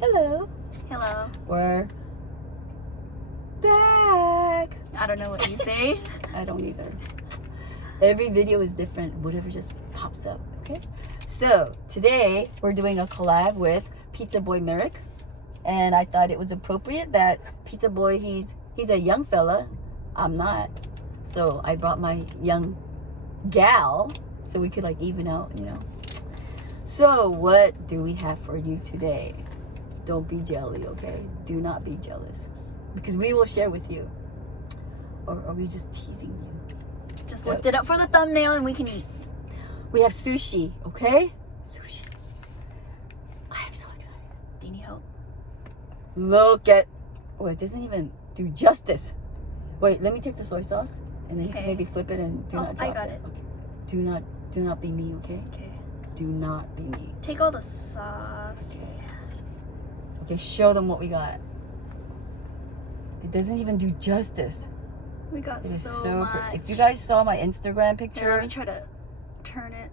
Hello. Hello. We're back. I don't know what you say. I don't either. Every video is different. Whatever just pops up. Okay. So today we're doing a collab with Pizza Boy Merrich, and I thought it was appropriate that Pizza Boy he's a young fella. I'm not. So I brought my young gal so we could like even out, you know. So what do we have for you today? Don't be jelly, okay? Do not be jealous, because we will share with you. Or are we just teasing you? Just lift it up for the thumbnail and we can eat. We have sushi, okay? Sushi. I am so excited. Do you need help? Look at, oh, it doesn't even do justice. Wait, let me take the soy sauce and then you can maybe flip it and do not drop I got it. Okay. Do not be me, okay? Okay. Do not be me. Take all the sauce. Okay, show them what we got. It doesn't even do justice. We got It is so much. pretty. If you guys saw my Instagram picture. Here, let me try to turn it.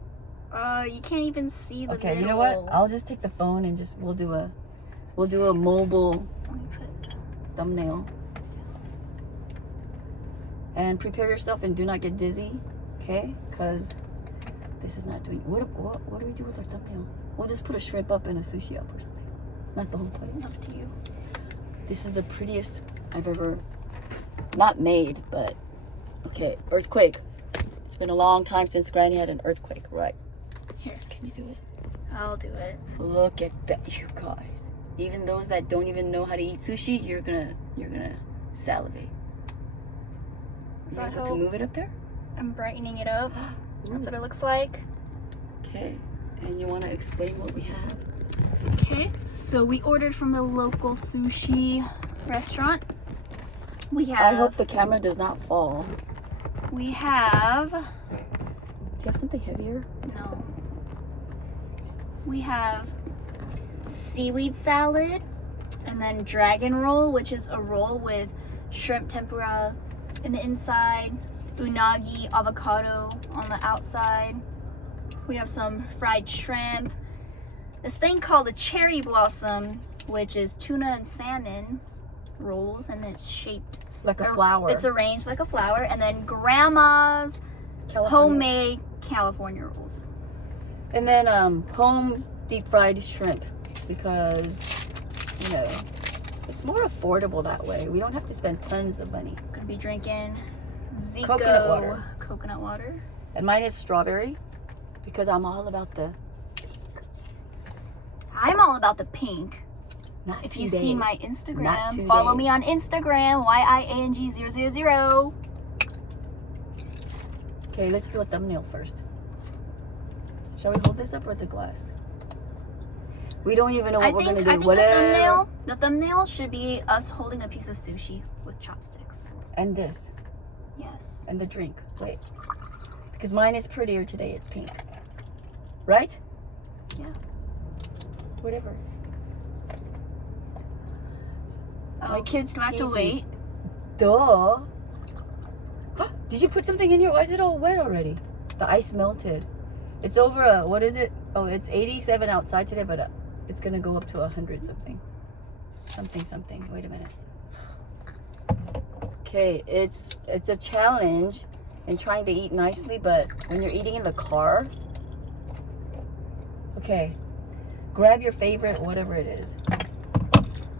You can't even see the Okay, middle. you know what? I'll just take the phone and just we'll do a mobile Let me put thumbnail. And prepare yourself and do not get dizzy, okay? Because this is not doing. What do we do with our thumbnail? We'll just put a shrimp up and a sushi up or something. Not the whole plate. up to you. This is the prettiest I've ever not made, but okay. Earthquake. It's been a long time since Granny had an earthquake, right? Here, can you do it? I'll do it. Look at that, you guys. Even those that don't even know how to eat sushi, you're gonna salivate. So You I able to hope move it up there? I'm brightening it up. That's what it looks like. Okay. And you want to explain what we have? Okay, so we ordered from the local sushi restaurant. We have. I hope the camera does not fall. We have. Do you have something heavier? No. We have seaweed salad, and then dragon roll, which is a roll with shrimp tempura in the inside, unagi avocado on the outside. We have some fried shrimp. This thing called a cherry blossom, which is tuna and salmon rolls, and it's shaped Like a flower. It's arranged like a flower, and then grandma's homemade California rolls. And then home deep fried shrimp, because you know it's more affordable that way. We don't have to spend tons of money. Gonna be drinking Zico Coconut water. water. And mine is strawberry, because I'm all about the I'm all about the pink. not If today. you've seen my Not Instagram, today. follow me on Instagram, YIANG000. Okay, let's do a thumbnail first. Shall we hold this up or the glass? We don't even know what we're gonna do. I think the thumbnail should be us holding a piece of sushi with chopsticks. And this. Yes. And the drink. Wait. Because mine is prettier today, it's pink. Right? Yeah. Whatever. Oh, My kids do I have tease to wait? me. Duh. Did you put something in here? Why is it all wet already? The ice melted. It's over what is it? Oh, it's 87 outside today, but it's gonna go up to 100 something. Something. Wait a minute. Okay, it's a challenge in trying to eat nicely, but when you're eating in the car. Okay, grab your favorite, whatever it is.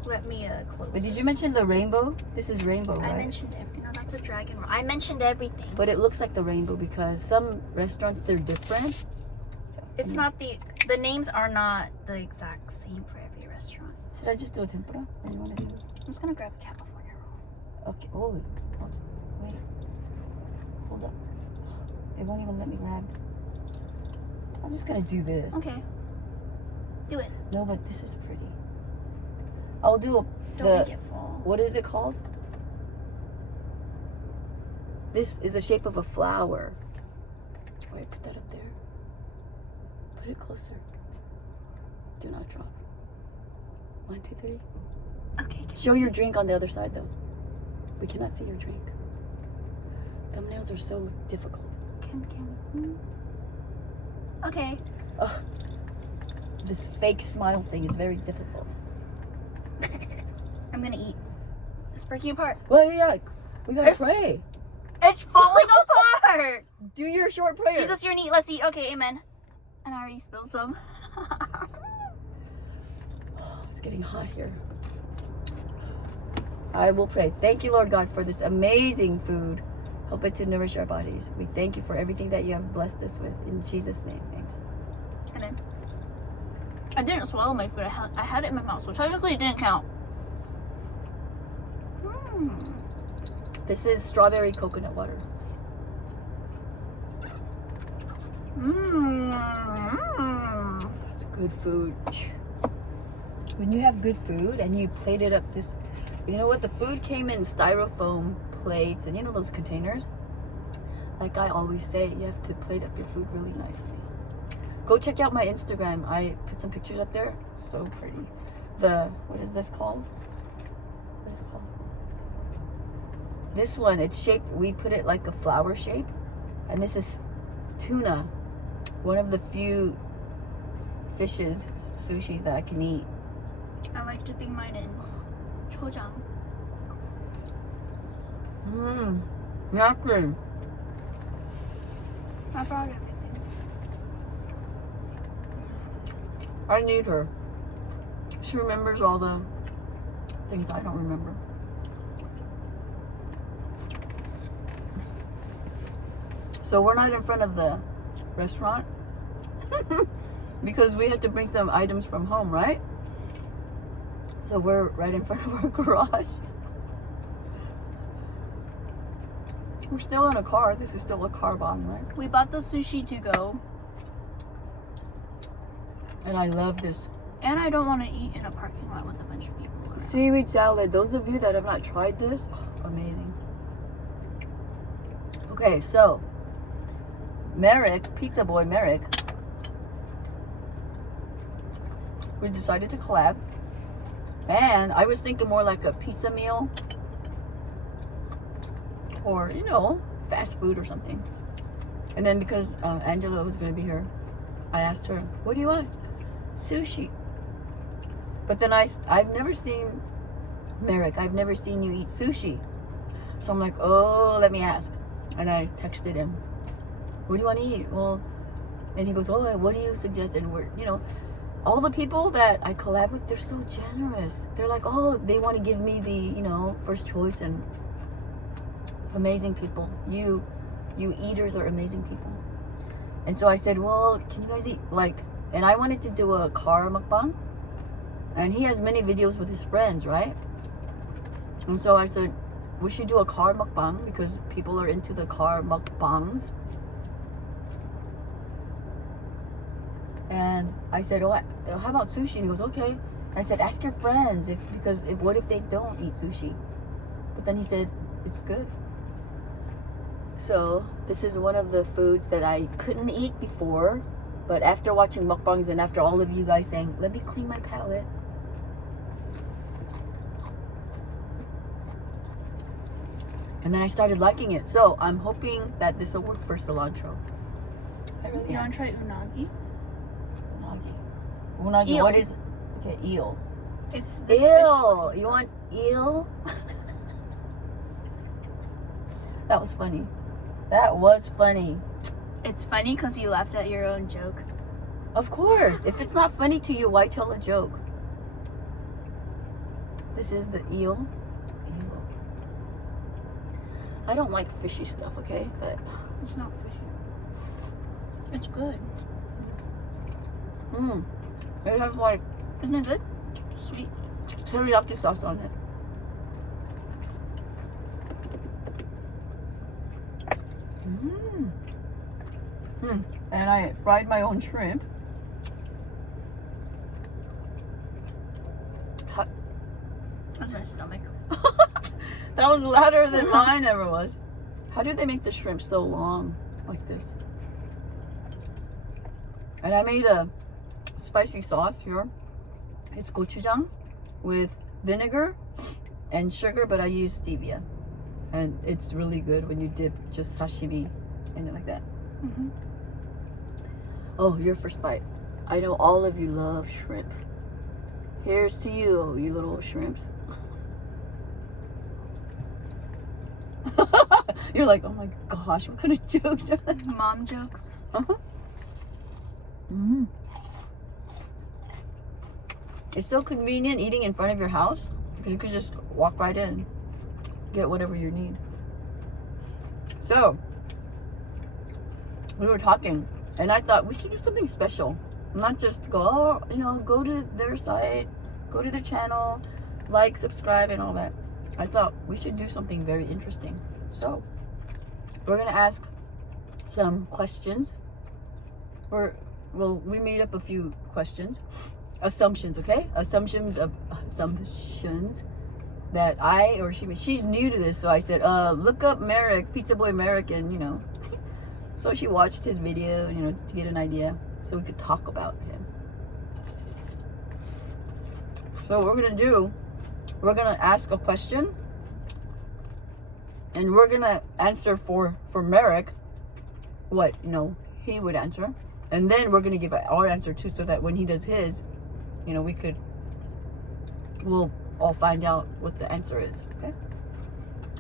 Let me close. But did you mention the rainbow? This is rainbow, right? I mentioned everything. No, that's a dragon roll. I mentioned everything. But it looks like the rainbow because some restaurants, they're different. So, It's not the names are not the exact same for every restaurant. Should I just do a tempura? Or you want to do? I'm just gonna grab a California roll. Okay. Oh, wait. Hold up. It won't even let me grab. I'm just gonna do this. Okay. Do it. No, but this is pretty. I'll do Don't make it fall. What is it called? This is the shape of a flower. Wait, put that up there. Put it closer. Do not drop. 1, 2, 3. Okay. Show your drink on the other side, though. We cannot see your drink. Thumbnails are so difficult. Okay. Ugh. This fake smile thing is very difficult. I'm gonna eat. It's breaking apart. Well, yeah, we gotta pray. It's falling apart. Do your short prayer. Jesus, you're neat. Let's eat. Okay, amen. And I already spilled some. It's getting hot here. I will pray. Thank you, Lord God, for this amazing food. Help it to nourish our bodies. We thank you for everything that you have blessed us with. In Jesus' name, amen. Amen. I didn't swallow my food. I had it in my mouth, so technically it didn't count. This is strawberry coconut water. It's good food. When you have good food and you plate it up this, you know what? The food came in styrofoam plates and you know those containers? Like I always say, you have to plate up your food really nicely. Go check out my Instagram. I put some pictures up there. So pretty. What is this called? What is it called? This one, it's shaped, we put it like a flower shape. And this is tuna. One of the few fishes, sushis that I can eat. I like dipping mine in chojang. Nothing. I brought everything. I need her. She remembers all the things I don't remember. So we're not in front of the restaurant because we had to bring some items from home, right? So we're right in front of our garage. We're still in a car. This is still a car bomb, right? We bought the sushi to go. And I love this. And I don't want to eat in a parking lot with a bunch of people. Seaweed salad. Those of you that have not tried this, amazing. Okay, so Merrich, Pizza Boy Merrich, we decided to collab. And I was thinking more like a pizza meal or, you know, fast food or something. And then because Angela was going to be here, I asked her, what do you want? Sushi. But then I've never seen Merrich. I've never seen you eat sushi. So I'm like, oh, let me ask. And I texted him, what do you want to eat? Well, and he goes, oh, what do you suggest? And we're, you know, all the people that I collab with, they're so generous. They're like, oh, they want to give me the, you know, first choice. And amazing people. You eaters are amazing people. And so I said, well, can you guys eat, like, and I wanted to do a car mukbang. And he has many videos with his friends, right? And so I said, we should do a car mukbang because people are into the car mukbangs. And I said, oh, how about sushi? And he goes, okay. And I said, ask your friends because what if they don't eat sushi? But then he said, it's good. So this is one of the foods that I couldn't eat before, but after watching mukbangs and after all of you guys saying, let me clean my palate. And then I started liking it. So I'm hoping that this will work for cilantro. I really You want to try unagi? Unagi, Eel. what is, okay, eel. It's this Eel, fish. you want eel? That was funny. That was funny. It's funny because you laughed at your own joke. Of course. If it's not funny to you, why tell a joke? This is the eel. Eel. I don't like fishy stuff, okay? But It's not fishy. It's good. it has like Isn't it good? Sweet. teriyaki sauce on it. And I fried my own shrimp. That's my stomach. That was louder than mine ever was. How do they make the shrimp so long like this? And I made a spicy sauce here. It's gochujang with vinegar and sugar, but I use stevia. And it's really good when you dip just sashimi in it like that. Oh, your first bite. I know all of you love shrimp. Here's to you, you little shrimps. You're like, oh my gosh, what kind of jokes are that? Mom jokes. It's so convenient eating in front of your house because you could just walk right in, get whatever you need. So we were talking, and I thought we should do something special, not just go, go to their site, go to their channel, like, subscribe, and all that. I thought we should do something very interesting. So we're gonna ask some questions. We made up a few questions, assumptions, okay? Assumptions that she's new to this, so I said, look up Merrich, Pizza Boy Merrich, and so she watched his video, to get an idea, so we could talk about him. So what we're gonna ask a question, and we're gonna answer for Merrich what he would answer, and then we're gonna give our answer too, so that when he does his, we'll all find out what the answer is. Okay.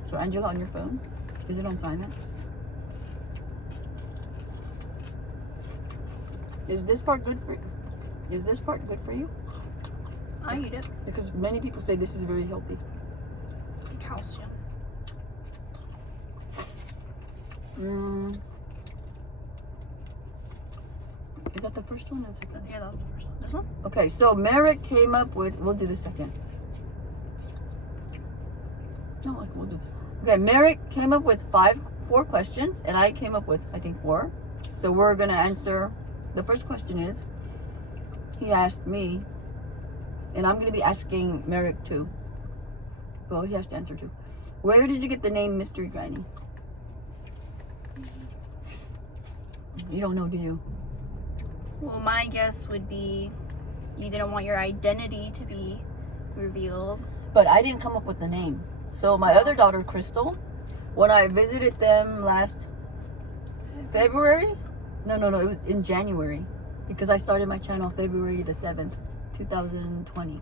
So Angela, on your phone, is it on silent? Is this part good for you? Is this part good for you? I eat it. Because many people say this is very healthy. Calcium. Is that the first one or the second? Yeah, that was the first one. This one? Okay, so Merrich came up with, we'll do the second. No, we'll do this. Okay, Merrich came up with 4 questions, and I came up with, I think, 4. So we're gonna answer, the first question is, he asked me, and I'm gonna be asking Merrich too. Well, he has to answer too. Where did you get the name Mystery Granny? You don't know, do you? Well, my guess would be you didn't want your identity to be revealed. But I didn't come up with the name. So my other daughter, Crystal, when I visited them last February, no, it was in January, because I started my channel February the 7th, 2020.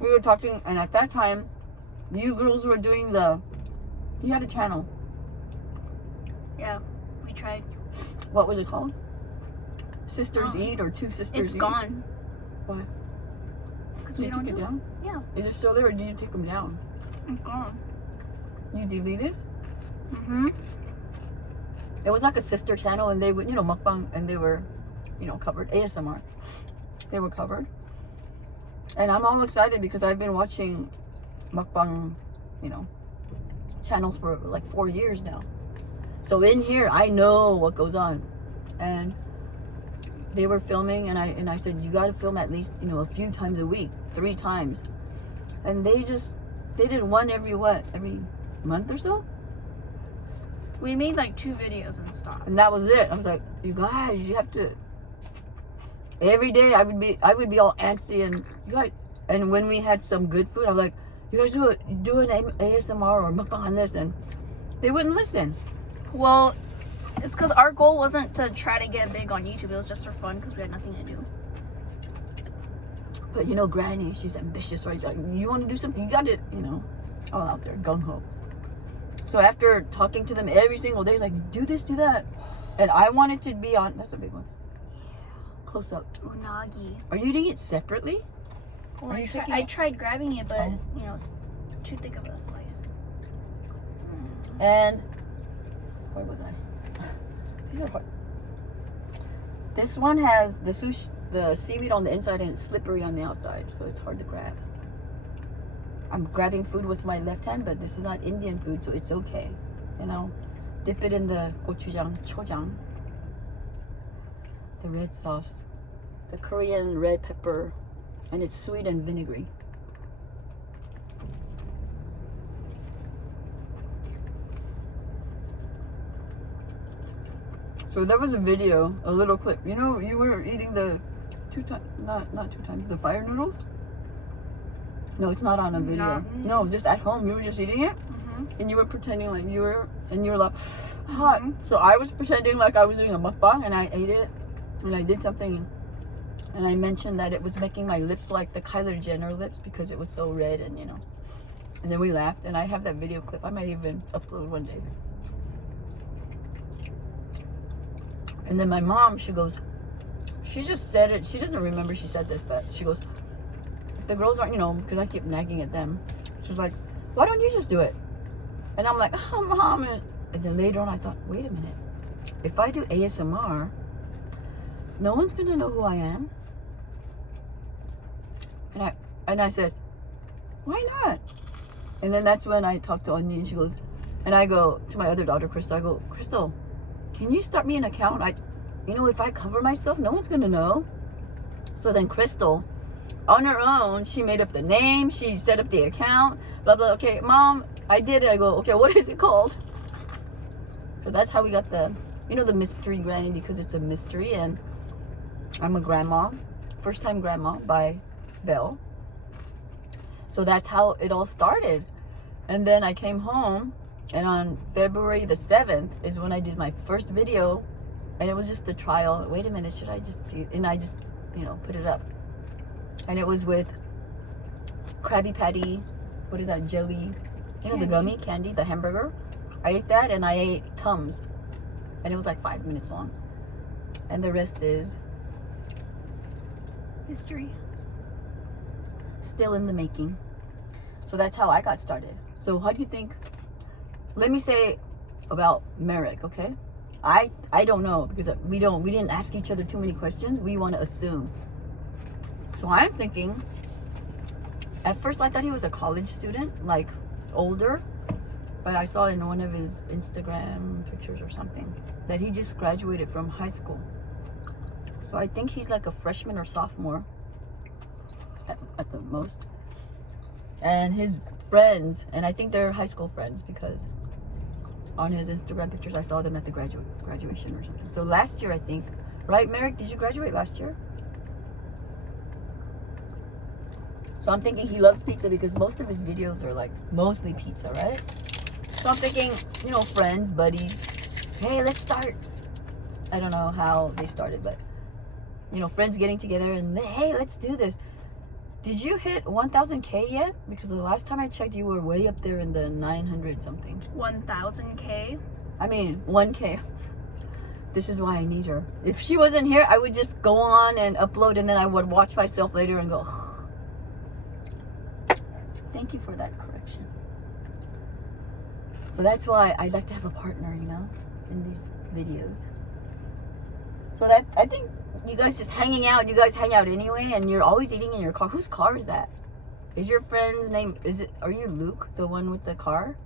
We were talking, and at that time, you girls were doing you had a channel. Yeah, we tried. What was it called? Sisters Eat, or Two Sisters Eat? It's gone. Why? Because Did we you don't take do it down? Yeah. Is it still there, or did you take them down? It's gone. You deleted? Mm-hmm. It was like a sister channel, and they would, mukbang, and they were, covered. ASMR. They were covered. And I'm all excited because I've been watching mukbang, channels for like 4 years now. So in here, I know what goes on. And they were filming, and I said, you got to film at least, a few times a week, 3 times. And they did one every month or so? We made like 2 videos and stopped. And that was it. I was like, you guys, you have to. Every day I would be all antsy, and you guys. And when we had some good food, I was like, you guys do an ASMR or mukbang on this, and they wouldn't listen. Well, it's because our goal wasn't to try to get big on YouTube. It was just for fun because we had nothing to do. But Granny, she's ambitious, right? Like, you want to do something, you got it, all out there, gung ho. So after talking to them every single day, like, do this, do that, and I wanted to be on. That's a big one. Close up. Unagi. Are you eating it separately? Well, I tried grabbing it, but it's too thick of a slice. And where was I? These are hard. This one has the seaweed on the inside, and it's slippery on the outside, so it's hard to grab. I'm grabbing food with my left hand, but this is not Indian food, so it's okay. Dip it in the gochujang, chojang, the red sauce, the Korean red pepper, and it's sweet and vinegary. So there was a video, a little clip. You were eating the not 2 times, the fire noodles. No, it's not on a video. No, just at home. You were just eating it, and you were pretending like you were like hot. So I was pretending like I was doing a mukbang, and I ate it, and I did something And I mentioned that it was making my lips like the Kylie Jenner lips because it was so red and, you know. And then we laughed. And I have that video clip. I might even upload one day. And then my mom, she goes, she just said it. She doesn't remember she said this, but she goes, if the girls aren't, you know, because I keep nagging at them. She's like, why don't you just do it? And I'm like, oh, Mom. And then later on, I thought, wait a minute. If I do ASMR, no one's going to know who I am. And I said, why not? And then that's when I talked to Anya, and she goes, and I go to my other daughter, Crystal. I go, Crystal, can you start me an account? You know, if I cover myself, no one's going to know. So then Crystal, on her own, she made up the name. She set up the account. Blah, blah. Okay, Mom, I did it. I go, okay, what is it called? So that's how we got the, you know, the mystery granny, because it's a mystery. And I'm a grandma. First time grandma by Belle. So that's how it all started. And then I came home. And on February the 7th is when I did my first video. And it was just a trial. Wait a minute, should I just do? And I just, you know, put it up. And it was with Krabby Patty. What is that? Jelly. You know, the gummy candy, the hamburger. I ate that and I ate Tums. And it was like 5 minutes long. And the rest is history. Still in the making. So that's how I got started. So how do you think? Let me say about Merrich, okay? I don't know, because we didn't ask each other too many questions. We want to assume. So I'm thinking, at first I thought he was a college student, like older, but I saw in one of his Instagram pictures or something that he just graduated from high school. So I think he's like a freshman or sophomore at the most. And his friends, and I think they're high school friends, because on his Instagram pictures I saw them at the graduation or something. So last year, I think, right, Merrich? Did you graduate last year? So I'm thinking he loves pizza, because most of his videos are like mostly pizza, right? So I'm thinking, you know, friends, buddies, hey, let's start. I don't know how they started, but, you know, friends getting together and, hey, let's do this. Did you hit 1,000K yet? Because the last time I checked, you were way up there in the 900 something. 1,000K? I mean, 1K. This is why I need her. If she wasn't here, I would just go on and upload, and then I would watch myself later and go, thank you for that correction. So that's why I like to have a partner, you know, in these videos. So that, I think you guys just hanging out, you guys hang out anyway, and you're always eating in your car. Whose car is that? Is your friend's name, are you Luke, the one with the car?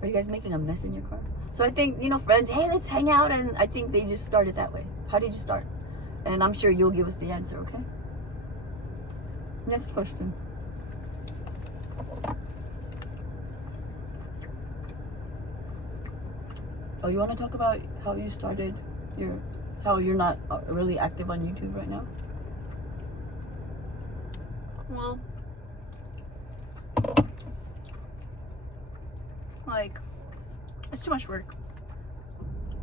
Are you guys making a mess in your car? So I think, you know, friends, hey, let's hang out, and I think they just started that way. How did you start? And I'm sure you'll give us the answer, okay? Next question. Oh, you want to talk about how you started how you're not really active on YouTube right now? Well, like, it's too much work.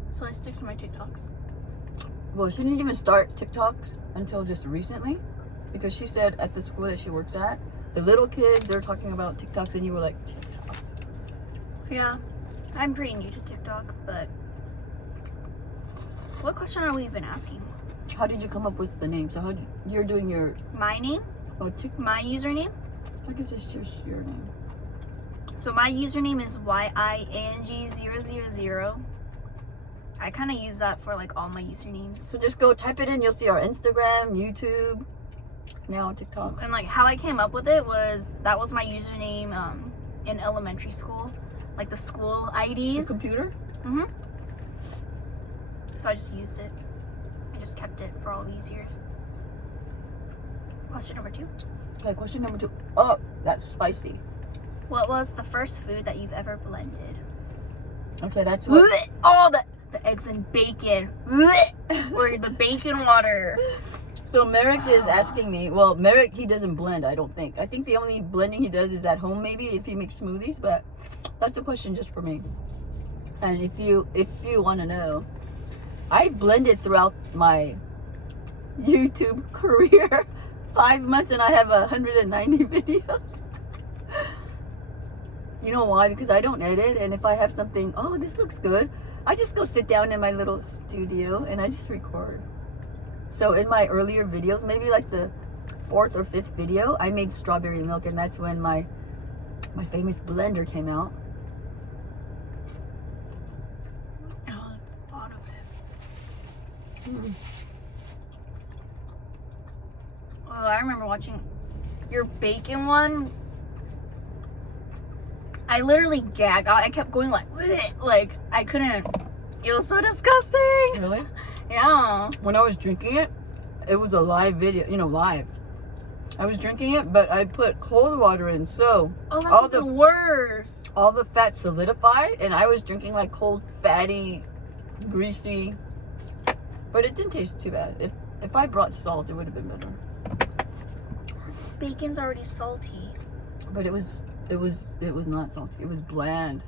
So I stick to my TikToks. Well, she didn't even start TikToks until just recently, because she said at the school that she works at, the little kids, they're talking about TikToks, and you were like, TikToks. Yeah, I'm pretty new to TikTok, but what question are we even asking? How did you come up with the name? So you're doing your... My name? Oh, TikTok. My username? I guess it's just your name. So my username is YIANG000. I kind of use that for like all my usernames. So just go type it in. You'll see our Instagram, YouTube, now TikTok. And like how I came up with it was, that was my username in elementary school. Like the school IDs. The computer? Mm-hmm. So I just used it. I just kept it for all these years. Question number 2. Okay, question number 2. Oh, that's spicy. What was the first food that you've ever blended? Okay, that's what... Oh, the eggs and bacon. Or the bacon water. So Merrich is asking me, well, Merrich, he doesn't blend, I don't think. I think the only blending he does is at home, maybe, if he makes smoothies, but that's a question just for me. And if you want to know, I blended throughout my YouTube career. 5 months and I have 190 videos. You know why? Because I don't edit, and if I have something, oh, this looks good, I just go sit down in my little studio and I just record. So in my earlier videos, maybe like the 4th or 5th video, I made strawberry milk, and that's when my famous blender came out. Oh, the bottom of it. Mm. Oh, I remember watching your bacon one. I literally gagged. I kept going like I couldn't. It was so disgusting. Really? Yeah. When I was drinking it, it was a live video, you know, live. I was drinking it, but I put cold water in, so Oh, that's the worst. all the fat solidified, and I was drinking like cold, fatty, greasy. But it didn't taste too bad. If I brought salt, it would have been better. Bacon's already salty. But it was not salty. It was bland,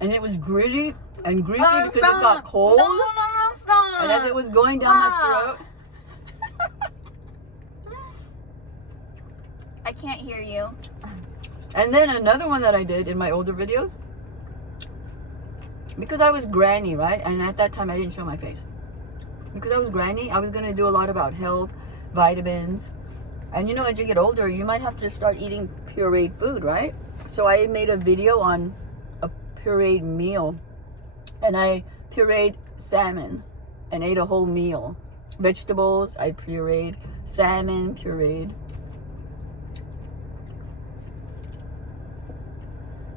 and it was gritty and greasy because it got cold. No, stop. And as it was going down my throat. I can't hear you. And then another one that I did in my older videos, because I was granny, right? And at that time I didn't show my face. Because I was granny, I was going to do a lot about health, vitamins. And you know, as you get older, you might have to start eating pureed food, right? So I made a video on a pureed meal. And I pureed salmon and ate a whole meal. Vegetables, I pureed. Salmon, pureed.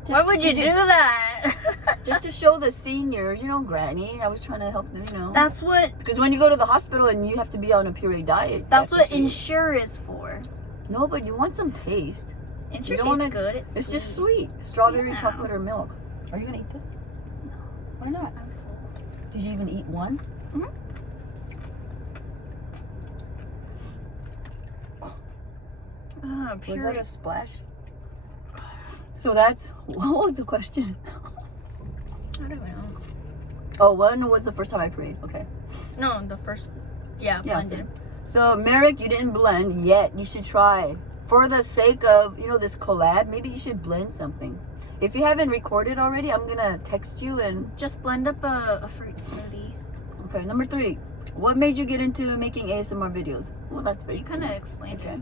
Why would you do that? Just to show the seniors, you know, granny. I was trying to help them, you know. That's what. Because when you go to the hospital and you have to be on a puree diet. That's what you- Ensure is for. No, but you want some taste. Ensure You don't tastes wanna- good. It's Just sweet. Strawberry, Yeah. chocolate, or milk. Are you going to eat this? No. Why not? I'm full. Did you even eat one? Mhm. Was Pure. that a splash? So that's, what was the question? I don't know. Oh, one was the first time I prayed. Okay. No, the first. Yeah, Yeah. blended. So, Merrich, you didn't blend yet. You should try. For the sake of, you know, this collab, maybe you should blend something. If you haven't recorded already, I'm going to text you and... Just blend up a fruit smoothie. Okay, number 3. What made you get into making ASMR videos? Well, that's You basic. kind of explained Okay. it.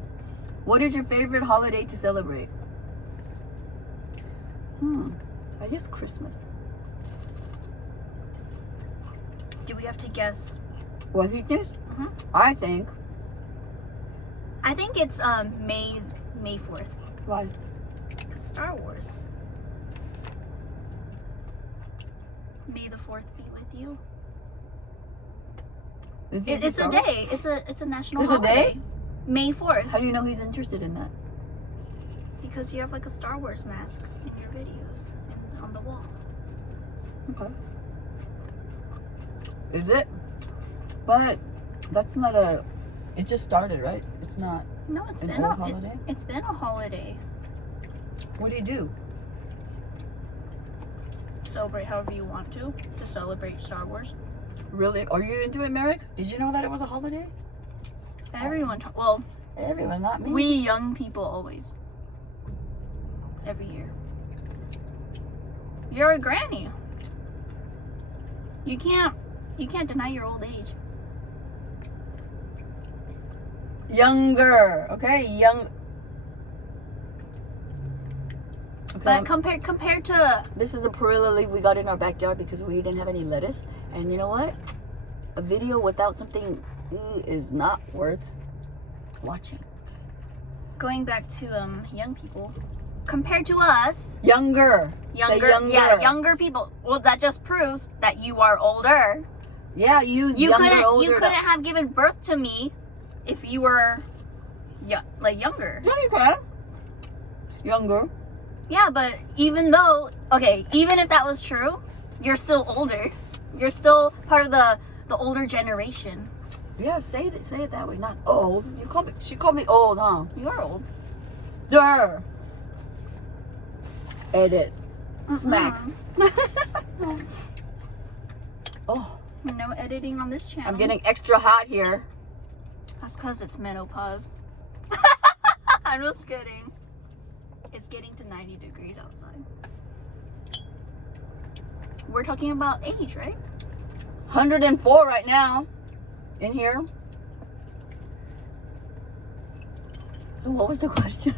What is your favorite holiday to celebrate? I guess Christmas. Do we have to guess? What do you think? Mhm. I think. I think it's May 4th. Why? Because Star Wars. May the 4th be with you. Is It's a Star Wars? day. It's a national There's a holiday. day? May 4th. How do you know he's interested in that? Because you have like a Star Wars mask in your videos and on the wall. Okay. Is it? But that's not a... It just started, right? It's not No, it's an been old a holiday? it's been a holiday. What do you do? Celebrate however you want to celebrate Star Wars. Really? Are you into it, Merrich? Did you know that it was a holiday? Everyone, well, Everyone, not me. we young people always. Every year. You're a granny. You can't deny your old age. Younger, okay? Young. Okay, But compared to this is a perilla leaf we got in our backyard because we didn't have any lettuce. And you know what? A video without something is not worth watching. going back to young people, compared to us, Younger. Say younger. yeah, younger people. Well, that just proves that you are older. Yeah, You younger, couldn't older. you couldn't have given birth to me if you were younger. Yeah, you can. Younger. Yeah, but even if that was true, you're still older. You're still part of the older generation. Yeah, say it that way. Not old. She called me old, huh? You're old. Durr. Edit. Smack. Oh, No editing on this channel. I'm getting extra hot here. That's because it's menopause. I'm just kidding. It's getting to 90 degrees outside. We're talking about age, right? 104 right now in here. So what was the question?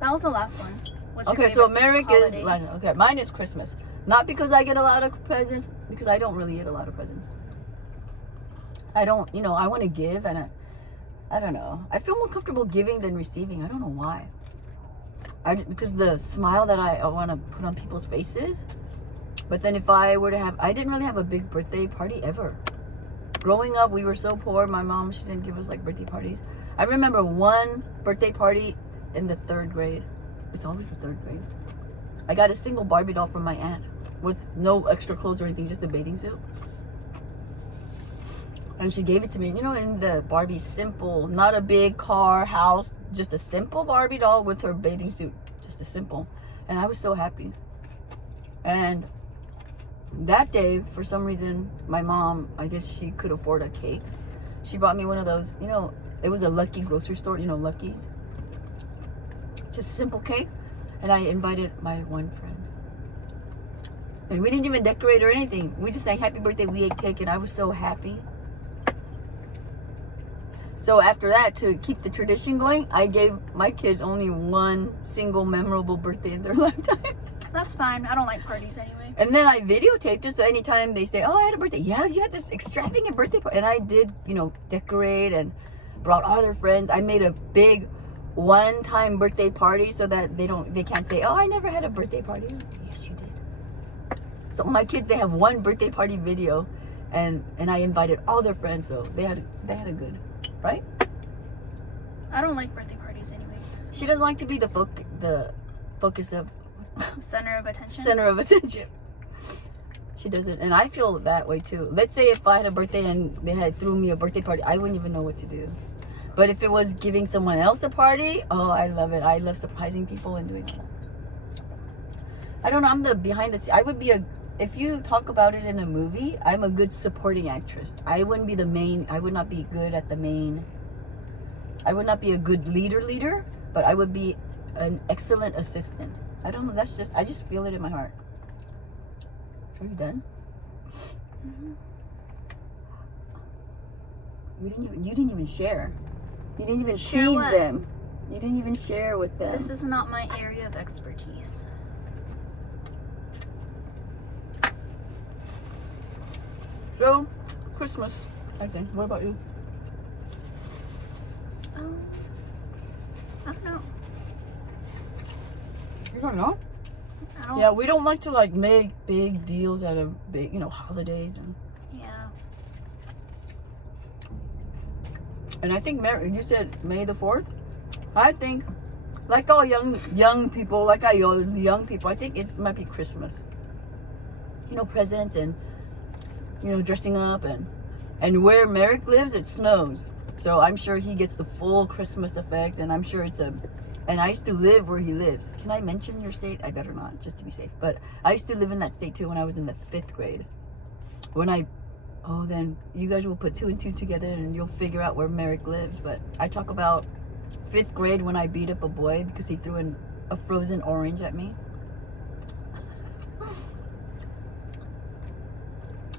That was the last one. What's your Okay, so favorite Merrich is holiday? okay. Mine is Christmas. Not because I get a lot of presents, because I don't really get a lot of presents. I don't, you know, I want to give, and I don't know. I feel more comfortable giving than receiving. I don't know why. Because the smile that I want to put on people's faces. But then if I were to have, I didn't really have a big birthday party ever. Growing up, we were so poor. My mom, she didn't give us like birthday parties. I remember one birthday party in the 3rd grade. It's always the 3rd grade. I got a single Barbie doll from my aunt with no extra clothes or anything, just a bathing suit. And she gave it to me, you know, in the Barbie simple, not a big car, house, just a simple Barbie doll with her bathing suit, just a simple. And I was so happy. And that day, for some reason, my mom, I guess she could afford a cake. She bought me one of those, you know, it was a Lucky grocery store, you know, Lucky's. Just a simple cake. And I invited my one friend. And we didn't even decorate or anything. We just sang happy birthday, we ate cake, and I was so happy. So after that, to keep the tradition going, I gave my kids only one single memorable birthday in their lifetime. That's fine. I don't like parties anyway. And then I videotaped it, so anytime they say, oh, I had a birthday. Yeah, you had this extravagant birthday party. And I did, you know, decorate and brought all their friends. I made a big one-time birthday party so that they can't say, oh, I never had a birthday party. Yes, you did. So my kids, they have one birthday party video, and I invited all their friends, so they had a good, right? I don't like birthday parties anyway. She doesn't like to be the focus of Center of attention. center of attention. She doesn't, and I feel that way too. Let's say if I had a birthday and they had threw me a birthday party, I wouldn't even know what to do. But if it was giving someone else a party, oh, I love it. I love surprising people and doing all that. I don't know. I'm the behind the scenes. I would be if you talk about it in a movie, I'm a good supporting actress. I wouldn't be the main. I would not be good at the main. I would not be a good leader, but I would be an excellent assistant. I don't know. I just feel it in my heart. Are you done? Mm-hmm. You didn't even share. You didn't even Share tease what? them. You didn't even share with them. This is not my area of expertise. So, Christmas, I think. What about you? I don't know. You don't know? I don't. Yeah, we don't like to like make big deals out of big, you know, holidays. Yeah. And I think you said May the 4th. I think, like all young people, I think it might be Christmas. You know, presents and, you know, dressing up and where Merrich lives, it snows. So I'm sure he gets the full Christmas effect, and I'm sure and I used to live where he lives. Can I mention your state? I better not, just to be safe. But I used to live in that state too when I was in the 5th grade. Then you guys will put 2 and 2 together and you'll figure out where Merrich lives. But I talk about 5th grade when I beat up a boy because he threw a frozen orange at me.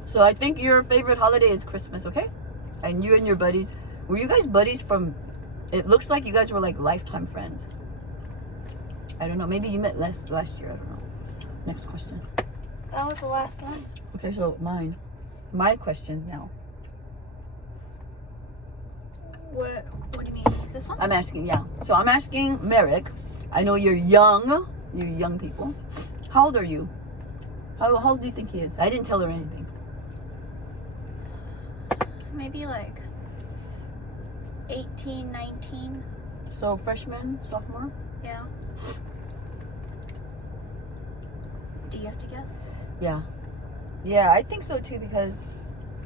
So I think your favorite holiday is Christmas, okay? And you and your buddies, were you guys buddies from, it looks like you guys were like lifetime friends. I don't know, maybe you met last year, I don't know. Next question. That was the last one. Okay, so my questions now. What do you mean? This one? I'm asking, yeah. So I'm asking Merrich. I know you're young people. How old are you? How old do you think he is? I didn't tell her anything. Maybe like 18, 19. So freshman, sophomore? Yeah. Do you have to guess? Yeah. Yeah, I think so too, because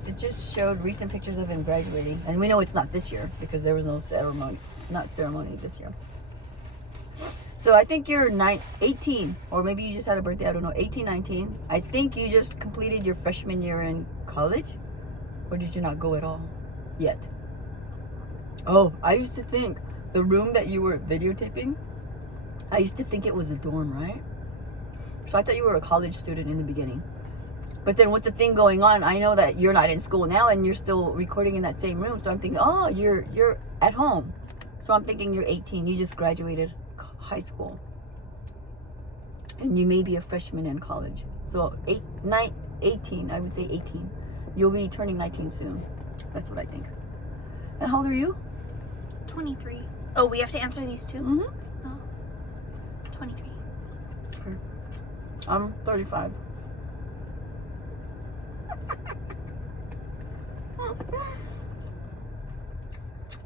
it just showed recent pictures of him graduating. And we know it's not this year because there was no ceremony this year. So I think you're 18, or maybe you just had a birthday, I don't know, 18, 19. I think you just completed your freshman year in college, or did you not go at all yet? Oh, I used to think the room that you were videotaping, I used to think it was a dorm, right? So I thought you were a college student in the beginning. But then with the thing going on, I know that you're not in school now and you're still recording in that same room. So I'm thinking, oh, you're at home. So I'm thinking you're 18. You just graduated high school. And you may be a freshman in college. So 18, I would say 18. You'll be turning 19 soon. That's what I think. And how old are you? 23. Oh, we have to answer these two? Mm-hmm. Oh, 23. I'm 35.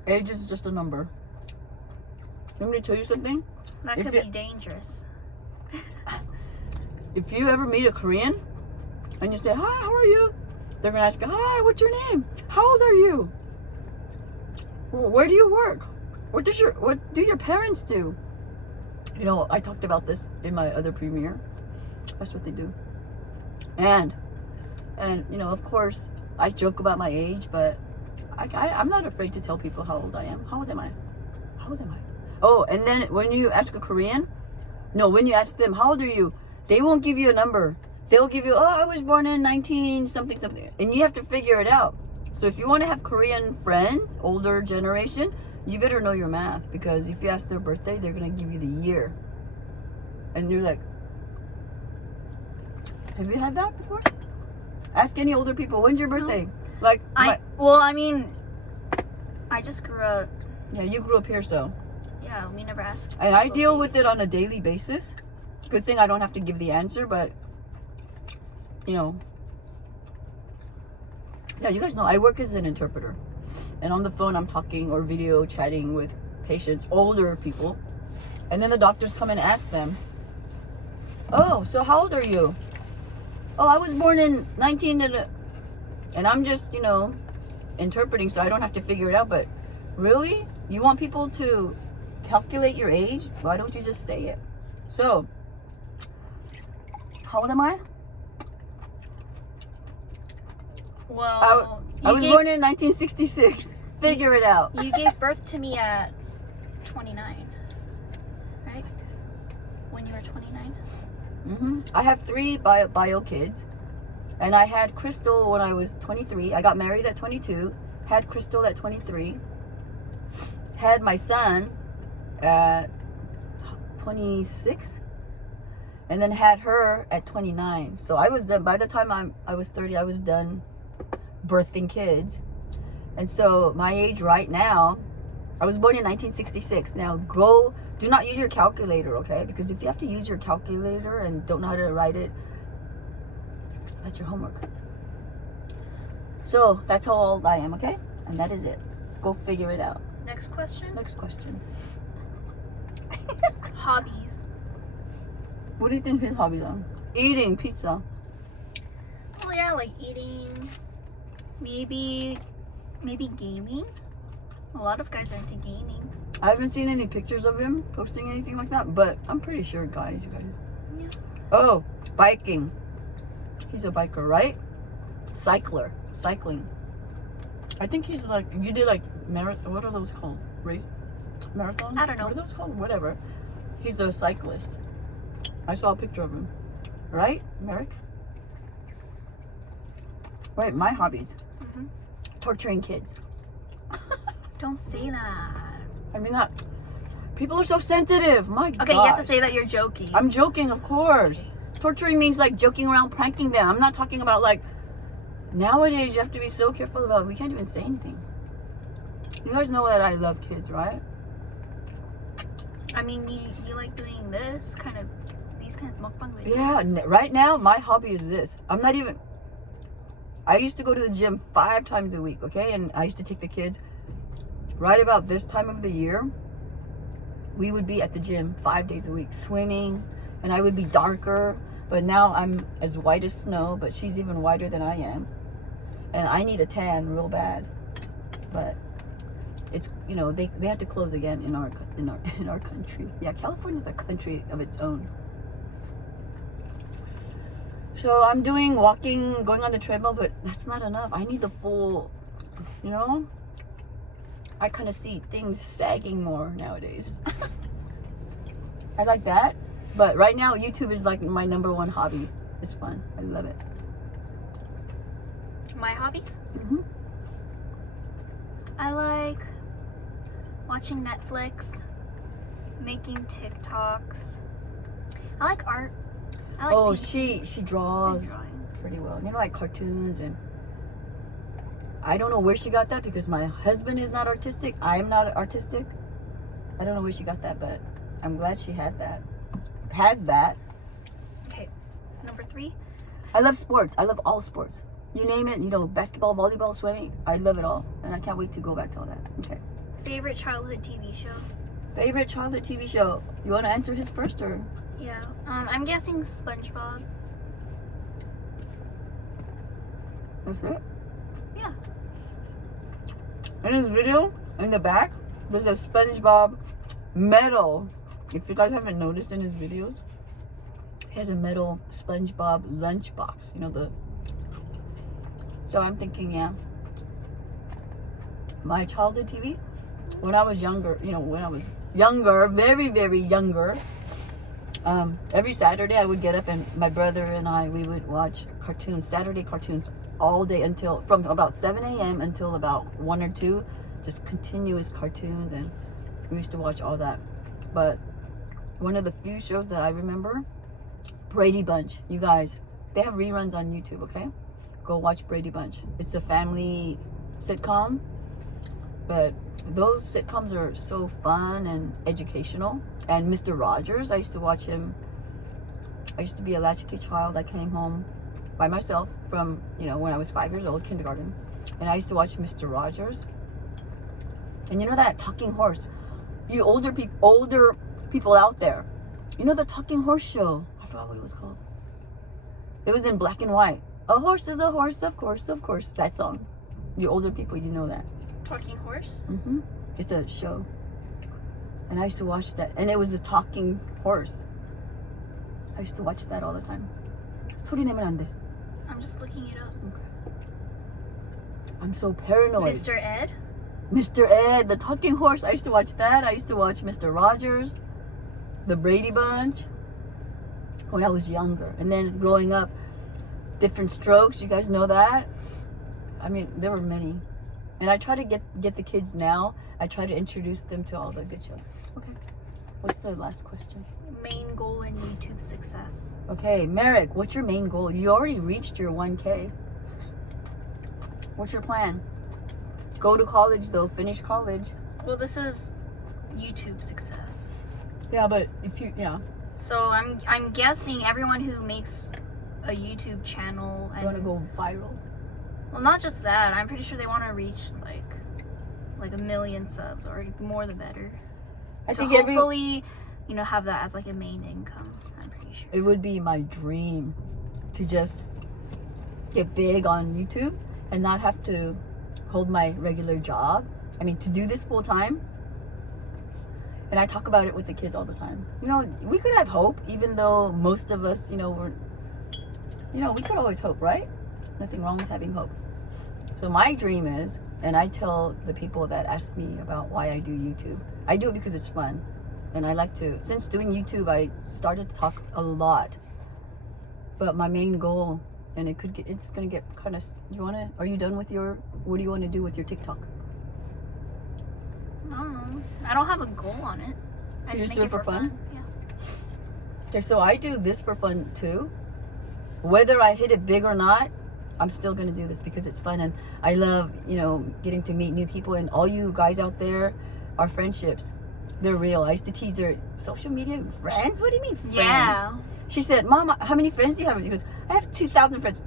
Age is just a number. You want me to tell you something? That could be dangerous. If you ever meet a Korean and you say, hi, how are you? They're going to ask you, hi, what's your name? How old are you? Where do you work? What do your parents do? You know, I talked about this in my other premiere. That's what they do. And you know, of course, I joke about my age, but I'm not afraid to tell people how old I am. How old am I? How old am I? Oh, and then when you ask a Korean, when you ask them, how old are you? They won't give you a number. They'll give you, oh, I was born in 19 something something. And you have to figure it out. So if you want to have Korean friends, older generation, you better know your math. Because if you ask their birthday, they're going to give you the year. And you're like, have you had that before? Ask any older people, when's your birthday? No. Like, I just grew up. Yeah, you grew up here, so. Yeah, we never asked. And I deal with it on a daily basis. Good thing I don't have to give the answer, but, you know. Yeah, you guys know I work as an interpreter. And on the phone, I'm talking or video chatting with patients, older people. And then the doctors come and ask them, oh, so how old are you? Oh, I was born in 19... And I'm just, you know, interpreting, so I don't have to figure it out. But really? You want people to calculate your age? Why don't you just say it? So, how old am I? Well, I was born in 1966. Figure it out. You gave birth to me at 29, right? When you were 29? Mm-hmm. I have 3 bio kids. And I had Crystal when I was 23. I got married at 22. Had Crystal at 23. Had my son at 26. And then had her at 29. So I was done. By the time I was 30, I was done birthing kids. And so my age right now, I was born in 1966. Now do not use your calculator, okay? Because if you have to use your calculator and don't know how to write it, that's your homework. So that's how old I am, okay? And that is it. Go figure it out. Next question. Next question. Hobbies. What do you think his hobbies are? Eating pizza. Oh yeah, like eating. Maybe gaming. A lot of guys are into gaming. I haven't seen any pictures of him posting anything like that, but I'm pretty sure you guys. Yeah. Oh, biking. He's a biker, right? Cycling. I think he's like, you did like, what are those called? Marathon? I don't know. What are those called? Whatever. He's a cyclist. I saw a picture of him. Right, Merrich? Right, my hobbies. Mm-hmm. Torturing kids. Don't say that. I mean, people are so sensitive. My God. Okay, you have to say that you're joking. I'm joking, of course. Torturing means like joking around, pranking them. I'm not talking about like, nowadays you have to be so careful about, we can't even say anything. You guys know that I love kids, right? I mean, you like doing these kind of mukbang videos. Yeah, right now my hobby is this. I used to go to the gym 5 times a week, okay? And I used to take the kids right about this time of the year. We would be at the gym 5 days a week, swimming, and I would be darker. But now I'm as white as snow, but she's even whiter than I am. And I need a tan real bad. But it's, you know, they had to close again in our country. Yeah, California's a country of its own. So I'm doing walking, going on the treadmill, but that's not enough. I need the full, you know? I kind of see things sagging more nowadays. I like that. But right now, YouTube is like my #1 hobby. It's fun. I love it. My hobbies? Mm-hmm. I like watching Netflix, making TikToks. I like art. I like she draws pretty well. You know, like cartoons, and I don't know where she got that because my husband is not artistic. I am not artistic. I don't know where she got that, but I'm glad she has that. Okay, number 3. I love sports. I love all sports. You name it, you know, basketball, volleyball, swimming. I love it all. And I can't wait to go back to all that. Okay. Favorite childhood TV show? Favorite childhood TV show? You want to answer his first or? Yeah. I'm guessing SpongeBob. That's it? Yeah. In his video, in the back, there's a SpongeBob medal. If you guys haven't noticed in his videos, he has a metal SpongeBob lunchbox. You know, the... So I'm thinking, yeah. My childhood TV, when I was younger, you know, when I was younger, very, very younger, every Saturday I would get up and my brother and I, we would watch cartoons, Saturday cartoons, all day until, from about 7 a.m. until about 1 or 2, just continuous cartoons, and we used to watch all that. But one of the few shows that I remember, Brady Bunch. You guys, they have reruns on YouTube, okay? Go watch Brady Bunch. It's a family sitcom, but those sitcoms are so fun and educational. And Mr. Rogers, I used to watch him. I used to be a latchkey child. I came home by myself from, you know, when I was 5 years old, kindergarten. And I used to watch Mr. Rogers. And you know that talking horse? You older people out there, you know the talking horse show? I forgot what it was called. It was in black and white. A horse is a horse, of course, of course. That song. You older people, you know that. Talking horse? Mm-hmm. It's a show. And I used to watch that. And it was a talking horse. I used to watch that all the time. 소리 내면 안 돼. I'm just looking it up. Okay. I'm so paranoid. Mr. Ed? Mr. Ed, the talking horse. I used to watch that. I used to watch Mr. Rogers, the Brady Bunch, when I was younger. And then growing up, Different Strokes. You guys know that? I mean, there were many. And I try to get the kids now. I try to introduce them to all the good shows. Okay. What's the last question? Main goal in YouTube success. Okay, Merrich, what's your main goal? You already reached your 1K. What's your plan? Go to college though, finish college. Well, this is YouTube success. Yeah, but if you, yeah. So I'm guessing everyone who makes a YouTube channel and You want to go viral? well, not just that. I'm pretty sure they want to reach like 1 million subs, or more the better. I To think hopefully, you know, have that as like a main income. I'm pretty sure. it would be my dream to just get big on YouTube and not have to hold my regular job. I mean, to do this full time. And I talk about it with the kids all the time. You know, we could have hope, even though most of us, we could always hope, right? Nothing wrong with having hope. So my dream is, and I tell the people that ask me about why I do YouTube, I do it because it's fun. And I like to, since doing YouTube, I started to talk a lot. But my main goal, and it's gonna get kind of, are you done with what do you want to do with your TikTok? I don't know. I don't have a goal on it. I You just make do it for fun? Yeah. Okay, so I do this for fun too. Whether I hit it big or not, I'm still gonna do this because it's fun, and I love, getting to meet new people. And all you guys out there, our friendships, they're real. I used to tease her, social media friends? What do you mean friends? Yeah. She said, Mom, how many friends do you have? She goes, I have 2,000 friends.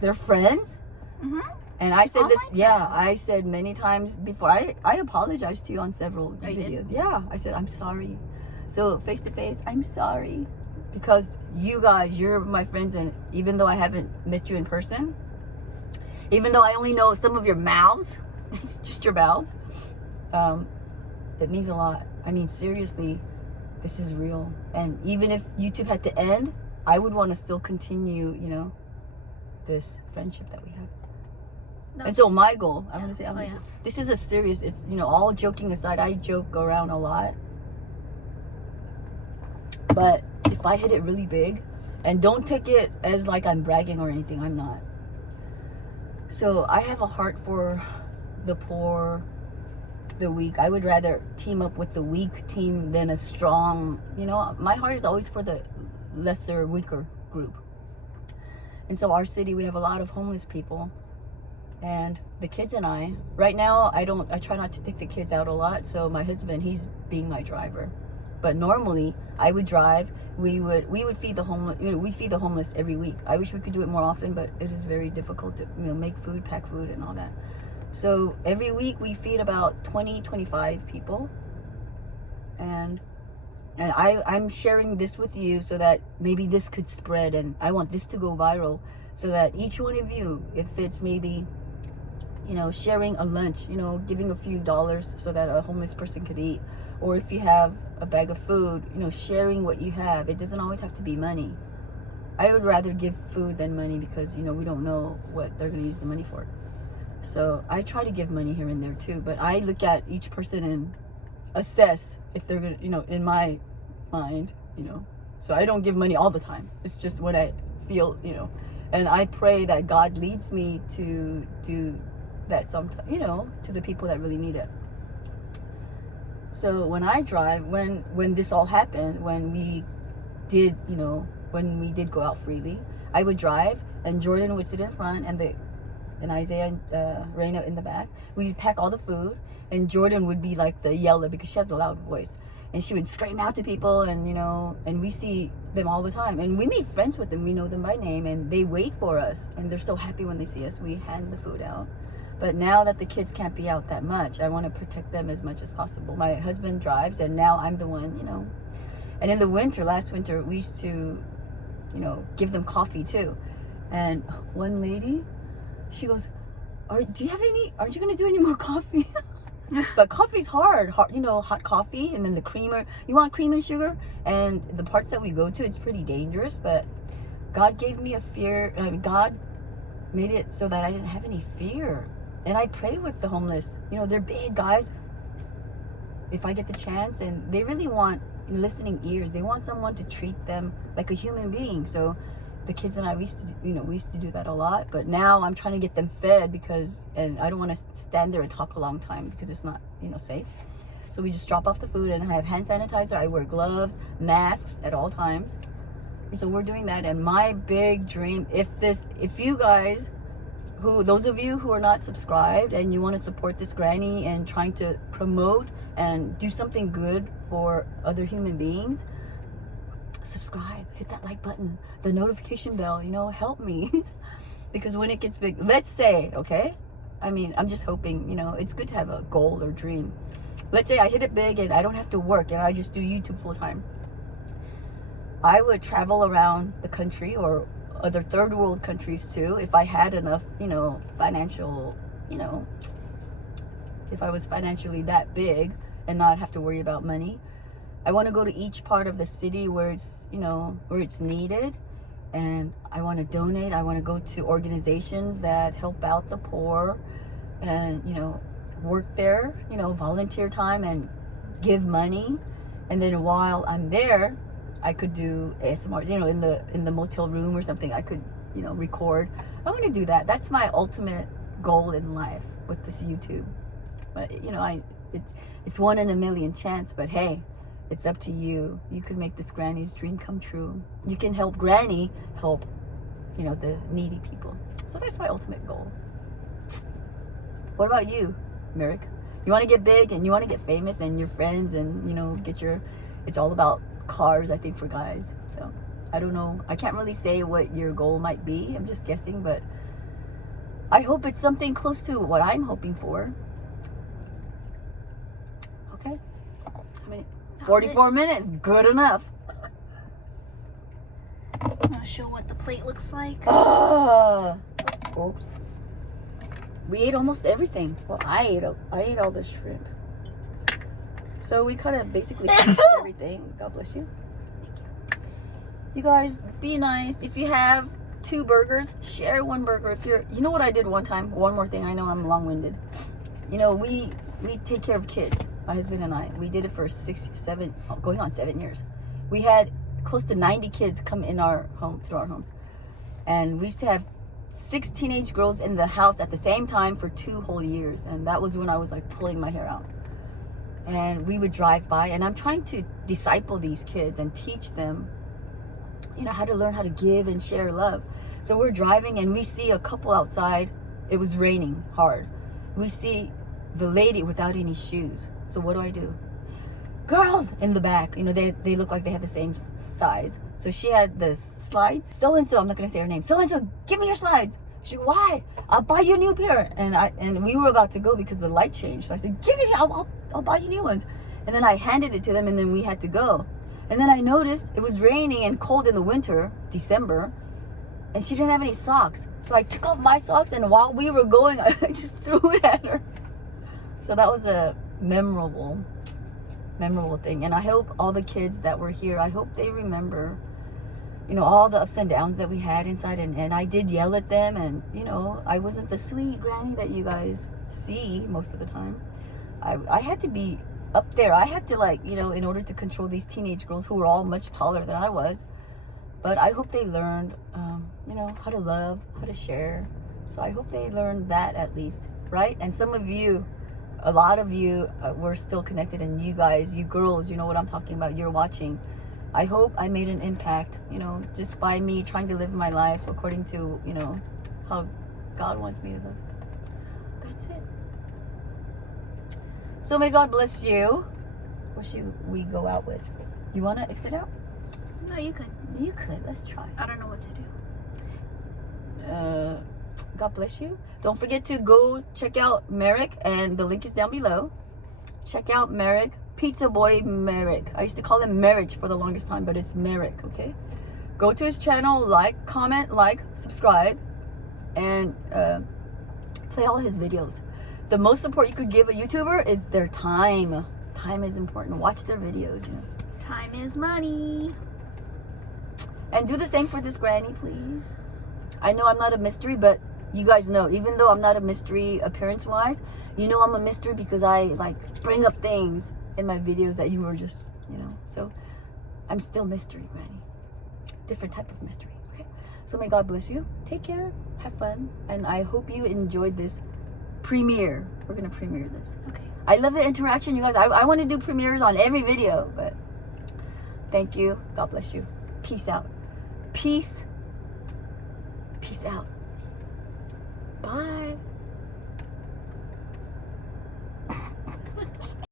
They're friends? Mhm. And I said All this, my yeah, friends. I said many times before. I apologized to you on several Oh, you videos. did? Yeah, I said, I'm sorry. So face to face, I'm sorry. Because you guys, you're my friends, and even though I haven't met you in person, even though I only know some of your mouths, just your mouths, it means a lot. I mean, seriously, this is real. And even if YouTube had to end, I would want to still continue, this friendship that we have. And so my goal, I'm gonna say, Oh, yeah. this is a serious. It's, you know, all joking aside, I joke around a lot. But if I hit it really big, and don't take it as like I'm bragging or anything, I'm not. So I have a heart for the poor, the weak. I would rather team up with the weak team than a strong, you know, my heart is always for the lesser, weaker group. And so our city, we have a lot of homeless people. And the kids and I, right now, I try not to take the kids out a lot. So my husband, he's being my driver. But normally, I would drive. We would feed the homeless. You know, we feed the homeless every week. I wish we could do it more often, but it is very difficult to, you know, make food, pack food, and all that. So every week we feed about 25 people. And I'm sharing this with you so that maybe this could spread, and I want this to go viral so that each one of you, if it's maybe, you know, sharing a lunch, you know, giving a few dollars so that a homeless person could eat, or if you have a bag of food, you know, sharing what you have. It doesn't always have to be money. I would rather give food than money because, you know, we don't know what they're going to use the money for. So I try to give money here and there too, but I look at each person and assess if they're going to, you know, in my mind, you know. So I don't give money all the time. It's just when I feel, you know, and I pray that God leads me to do that sometimes, you know, to the people that really need it. So when I drive, when this all happened, when we did, you know, when we did go out freely, I would drive and Jordan would sit in front and Isaiah and Reina in the back. We'd pack all the food and Jordan would be like the yeller because she has a loud voice. And she would scream out to people and, you know, and we see them all the time. And we made friends with them. We know them by name and they wait for us. And they're so happy when they see us. We hand the food out. But now that the kids can't be out that much, I want to protect them as much as possible. My husband drives and now I'm the one, you know. And in the winter, last winter, we used to, you know, give them coffee too. And one lady, she goes, aren't you going to do any more coffee? But coffee's hard, you know, hot coffee and then the creamer. You want cream and sugar? And the parts that we go to, it's pretty dangerous. But God gave me a fear. God made it so that I didn't have any fear. And I pray with the homeless. You know, they're big guys. If I get the chance, and they really want listening ears. They want someone to treat them like a human being. So the kids and I, we used to do that a lot. But now I'm trying to get them fed and I don't want to stand there and talk a long time because it's not, you know, safe. So we just drop off the food and I have hand sanitizer. I wear gloves, masks at all times. And so we're doing that. And my big dream, if you guys, those of you who are not subscribed and you want to support this granny and trying to promote and do something good for other human beings, subscribe, hit that like button, the notification bell, you know, help me. Because when it gets big, let's say, okay, I mean, I'm just hoping, you know, it's good to have a goal or dream. Let's say I hit it big and I don't have to work and I just do YouTube full time. I would travel around the country or other third world countries too if I had enough, you know, financial, you know, if I was financially that big and not have to worry about money. I want to go to each part of the city where it's, you know, where it's needed, and I want to donate. I want to go to organizations that help out the poor and, you know, work there, you know, volunteer time and give money. And then while I'm there, I could do ASMR, you know, in the motel room or something. I could, you know, record. I want to do that. That's my ultimate goal in life with this YouTube. But, you know, it's 1 in a million chance, but hey, it's up to you. You can make this granny's dream come true. You can help granny help, you know, the needy people. So that's my ultimate goal. What about you, Merrich? You want to get big and you want to get famous and your friends and, you know, it's all about cars, I think, for guys. So I don't know. I can't really say what your goal might be. I'm just guessing, but I hope it's something close to what I'm hoping for. Okay. How many? 44 minutes. Good enough. I'm gonna show what the plate looks like. Oops. We ate almost everything. Well, I ate all the shrimp. So we kind of basically finished everything. God bless you. Thank you. You guys, be nice. If you have 2 burgers, share 1 burger. If you're, you know what I did one time? One more thing. I know I'm long-winded. You know, we take care of kids. My husband and I. We did it for going on 7 years. We had close to 90 kids come in our home, through our homes. And we used to have 6 teenage girls in the house at the same time for 2 whole years. And that was when I was like pulling my hair out. And we would drive by, and I'm trying to disciple these kids and teach them, you know, how to learn how to give and share love. So we're driving and we see a couple outside. It was raining hard. We see the lady without any shoes. So what do? Girls in the back, you know, they look like they have the same size. So she had the slides. So-and-so, I'm not going to say her name. So-and-so, give me your slides. She, why? I'll buy you a new pair. And we were about to go because the light changed. So I said, give it, I'll buy you new ones. And then I handed it to them, and then we had to go. And then I noticed it was raining and cold in the winter, December, and she didn't have any socks. So I took off my socks, and while we were going, I just threw it at her. So that was a memorable thing. And I hope all the kids that were here, I hope they remember, you know, all the ups and downs that we had inside. And I did yell at them, and, you know, I wasn't the sweet granny that you guys see most of the time. I had to be up there. I had to, like, you know, in order to control these teenage girls who were all much taller than I was. But I hope they learned, you know, how to love, how to share. So I hope they learned that at least, right? And some of you, a lot of you, we're still connected, and you guys, you girls, you know what I'm talking about. You're watching. I hope I made an impact, you know, just by me trying to live my life according to, you know, how God wants me to live. That's it. So may God bless you. What should we go out with? You want to exit out? No, you could. You could. Let's try. I don't know what to do. God bless you. Don't forget to go check out Merrich, and the link is down below. Check out Merrich, Pizza Boy Merrich. I used to call him Merrich for the longest time, but it's Merrich, okay? Go to his channel, like, comment, subscribe, and play all his videos. The most support you could give a YouTuber is their time. Time is important. Watch their videos, you know. Time is money. And do the same for this granny, please. I know I'm not a mystery, but you guys know, even though I'm not a mystery appearance-wise, you know I'm a mystery because I, like, bring up things in my videos that you were just, you know. So I'm still mystery granny. Different type of mystery, okay? So may God bless you. Take care. Have fun. And I hope you enjoyed this premiere. We're going to premiere this. Okay. I love the interaction, you guys. I want to do premieres on every video, but thank you. God bless you. Peace out. Peace out. Bye.